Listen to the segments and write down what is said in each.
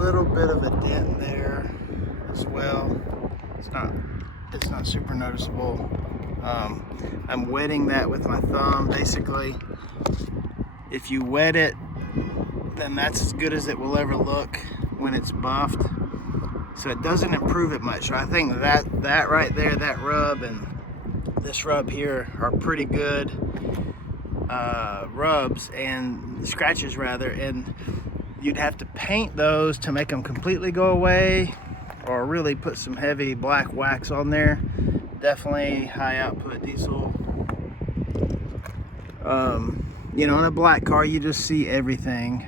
little bit of a dent there as well. It's not super noticeable. I'm wetting that with my thumb. Basically, if you wet it, then that's as good as it will ever look when it's buffed. So it doesn't improve it much. So I think that right there, that rub and this rub here are pretty good rubs and scratches rather, and you'd have to paint those to make them completely go away, or really put some heavy black wax on there. Definitely high output diesel. You know, in a black car, you just see everything.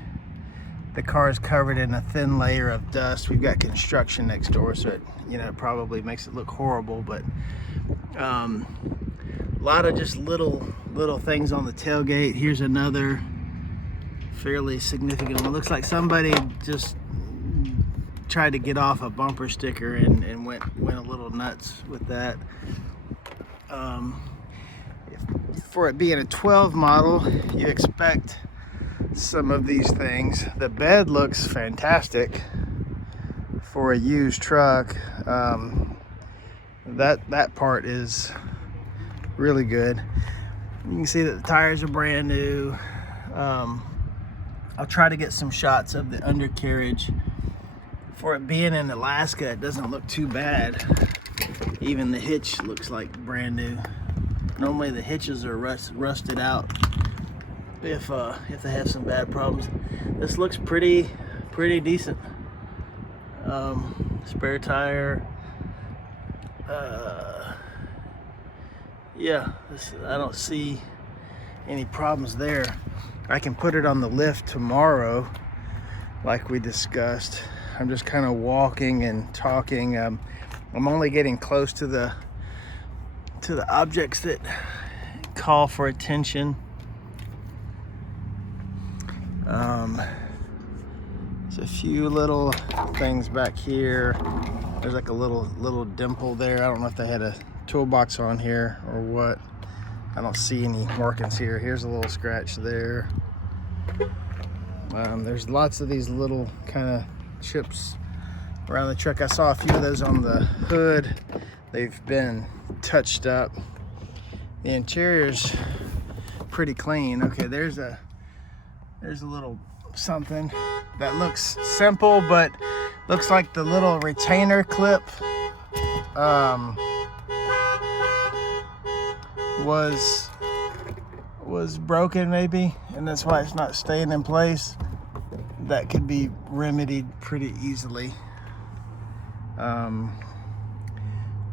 The car is covered in a thin layer of dust. We've got construction next door, so it, you know, it probably makes it look horrible, but a lot of just little things on the tailgate. Here's another fairly significant one. Looks like somebody just tried to get off a bumper sticker and went a little nuts with that. For it being a 12 model, you expect some of these things. The bed looks fantastic for a used truck. That part is really good. You can see that the tires are brand new. I'll try to get some shots of the undercarriage. For it being in Alaska, it doesn't look too bad. Even the hitch looks like brand new. Normally the hitches are rusted out if they have some bad problems. This looks pretty decent. Spare tire. Yeah, I don't see any problems there. I can put it on the lift tomorrow, like we discussed. I'm just kind of walking and talking. I'm only getting close to the objects that call for attention. There's a few little things back here. There's like a little dimple there. I don't know if they had a toolbox on here or what. I don't see any markings here. Here's a little scratch there. There's lots of these little kind of chips around the truck. I saw a few of those on the hood. They've been touched up. The interior's pretty clean. Okay, there's a little something that looks simple, but looks like the little retainer clip was broken maybe, and that's why it's not staying in place. That could be remedied pretty easily. I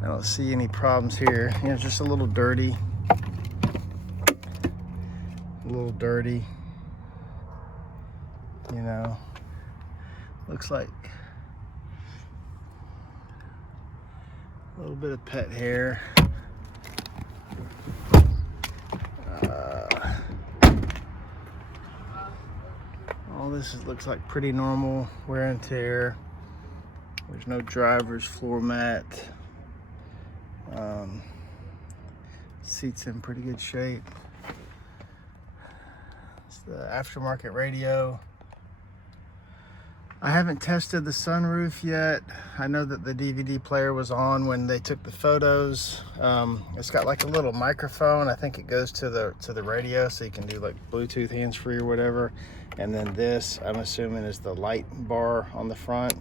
don't see any problems here. You know, it's just a little dirty. You know, looks like a little bit of pet hair. All this looks like pretty normal wear and tear. There's no driver's floor mat. Seat's in pretty good shape. It's the aftermarket radio. I haven't tested the sunroof yet. I know that the DVD player was on when they took the photos. It's got like a little microphone. I think it goes to the radio, so you can do like Bluetooth hands-free or whatever. And then this, I'm assuming, is the light bar on the front.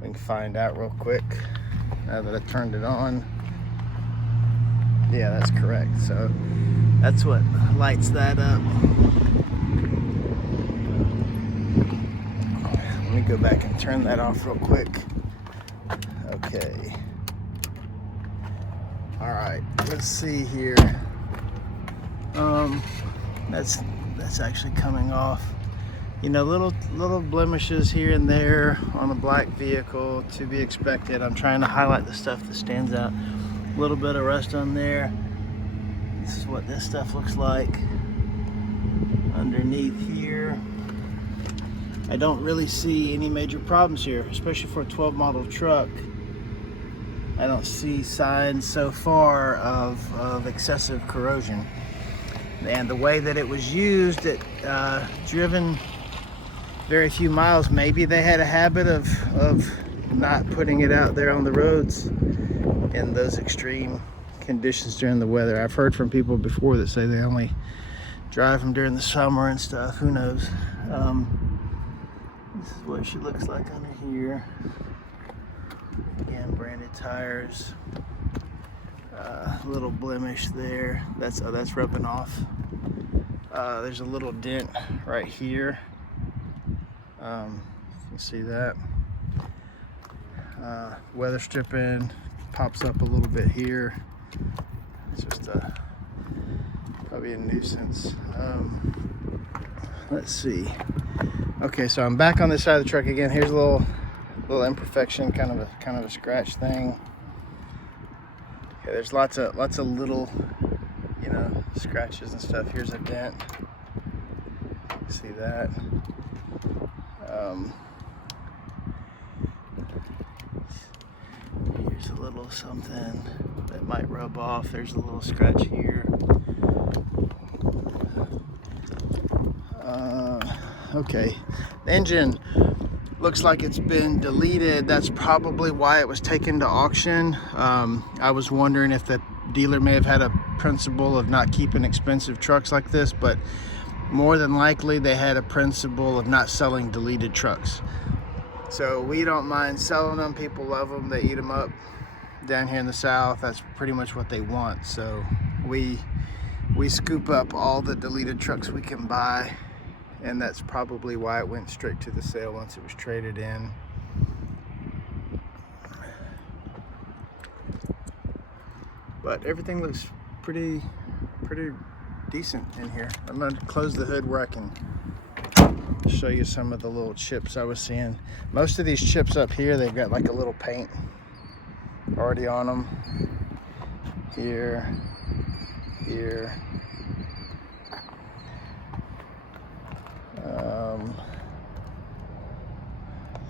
We can find out real quick now that I turned it on. Yeah, that's correct. So that's what lights that up. Let me go back and turn that off real quick. Okay. All right, let's see here. That's actually coming off. You know, little blemishes here and there on a black vehicle, to be expected. I'm trying to highlight the stuff that stands out. A little bit of rust on there. This is what this stuff looks like underneath here. I don't really see any major problems here, especially for a 12 model truck. I don't see signs so far of excessive corrosion. And the way that it was used, driven very few miles. Maybe they had a habit of not putting it out there on the roads in those extreme conditions during the weather. I've heard from people before that say they only drive them during the summer and stuff. Who knows? This is what she looks like under here. Again, branded tires. Little blemish there. That's rubbing off. There's a little dent right here. You can see that. Weather stripping pops up a little bit here. It's just probably a nuisance. Let's see. Okay, so I'm back on this side of the truck again. Here's a little imperfection, kind of a scratch thing. Okay, there's lots of little, you know, scratches and stuff. Here's a dent. See that? Here's a little something that might rub off. There's a little scratch here. Okay, the engine looks like it's been deleted. That's probably why it was taken to auction. I was wondering if the dealer may have had a principle of not keeping expensive trucks like this, but more than likely they had a principle of not selling deleted trucks. So we don't mind selling them. People love them. They eat them up down here in the South. That's pretty much what they want. So we scoop up all the deleted trucks we can buy, and that's probably why it went straight to the sale once it was traded in. But everything looks pretty decent in here. I'm going to close the hood where I can show you some of the little chips I was seeing. Most of these chips up here, they've got like a little paint already on them. Here.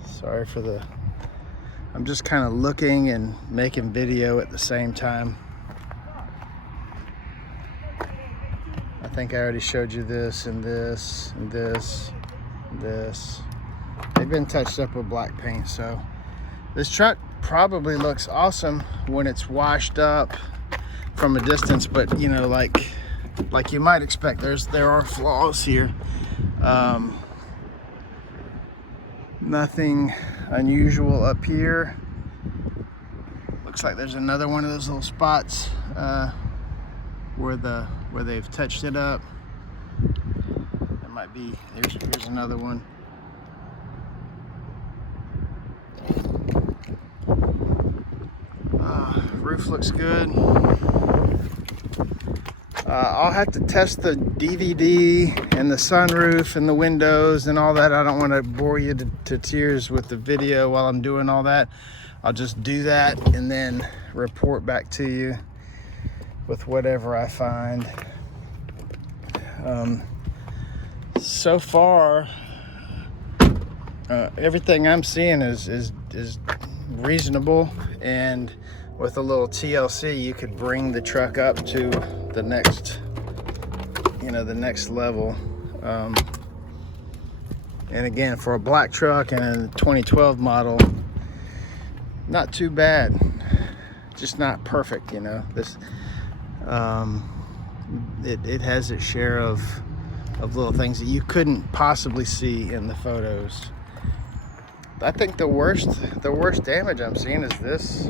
Sorry for the, I'm just kind of looking and making video at the same time. I think I already showed you this and this and this and this. They've been touched up with black paint, so this truck probably looks awesome when it's washed up from a distance, but you know, like you might expect, there are flaws here. Nothing unusual up here. Looks like there's another one of those little spots where they've touched it up. There might be, here's another one. Roof looks good. I'll have to test the DVD and the sunroof and the windows and all that. I don't want to bore you to tears with the video while I'm doing all that. I'll just do that and then report back to you with whatever I find. So far, everything I'm seeing is reasonable, and with a little TLC, you could bring the truck up to the next, the next level. And again, for a black truck and a 2012 model, not too bad. Just not perfect, This, it has its share of little things that you couldn't possibly see in the photos. I think the worst damage I'm seeing is this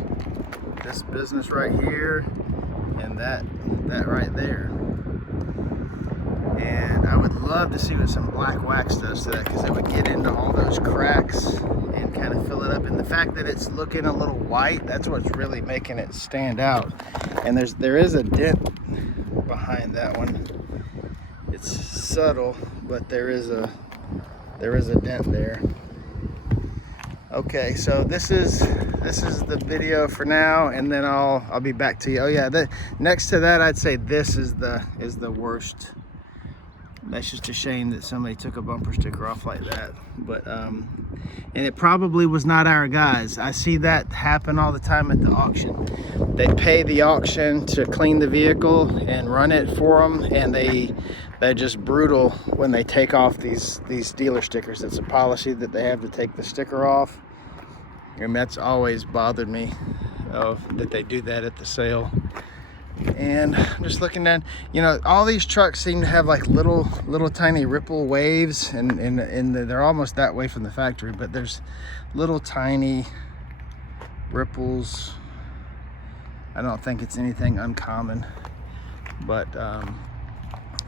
business right here and that right there. And I would love to see what some black wax does to that, because it would get into all those cracks and kind of fill it up. And the fact that it's looking a little white, that's what's really making it stand out. And there is a dent behind that one. It's subtle, but there is a dent there. Okay, so this is the video for now, and then I'll be back to you. Oh yeah, next to that, I'd say this is the worst. That's just a shame that somebody took a bumper sticker off like that. But and it probably was not our guys. I see that happen all the time at the auction. They pay the auction to clean the vehicle and run it for them, and they they're just brutal when they take off these dealer stickers. It's a policy that they have to take the sticker off, and that's always bothered me, that they do that at the sale. And I'm just looking down, you know, all these trucks seem to have like little tiny ripple waves, and they're almost that way from the factory, but there's little tiny ripples. I don't think it's anything uncommon, but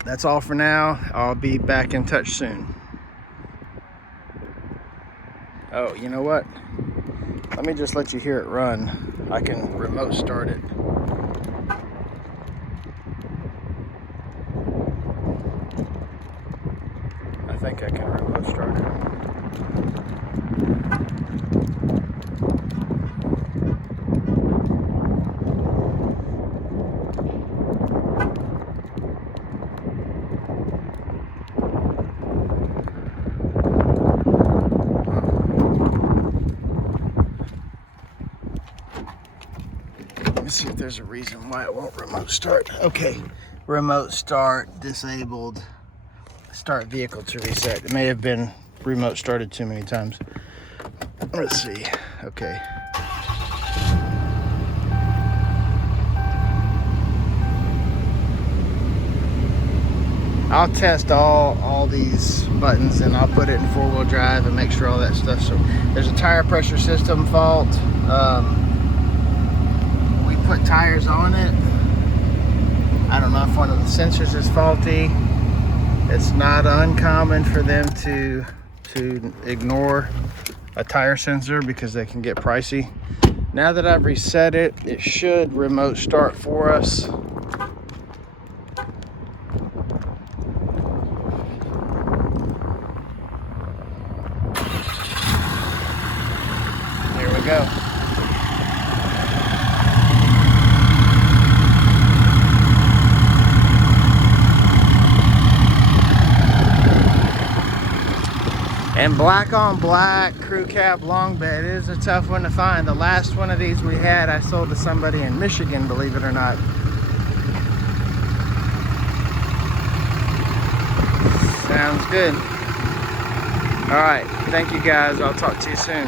that's all for now. I'll be back in touch soon. Oh, you know what? Let me just let you hear it run. I can remote start it. I think I can remote start it. Let me see if there's a reason why it won't remote start. Okay, remote start disabled. Start vehicle to reset. It may have been remote started too many times. Let's see. Okay. I'll test all these buttons, and I'll put it in 4-wheel drive and make sure all that stuff. So there's a tire pressure system fault. We put tires on it. I don't know if one of the sensors is faulty. It's not uncommon for them to ignore a tire sensor because they can get pricey. Now that I've reset it, it should remote start for us. Here we go. And black on black crew cab long bed is a tough one to find. The last one of these we had, I sold to somebody in Michigan, believe it or not. Sounds good. All right, thank you guys. I'll talk to you soon.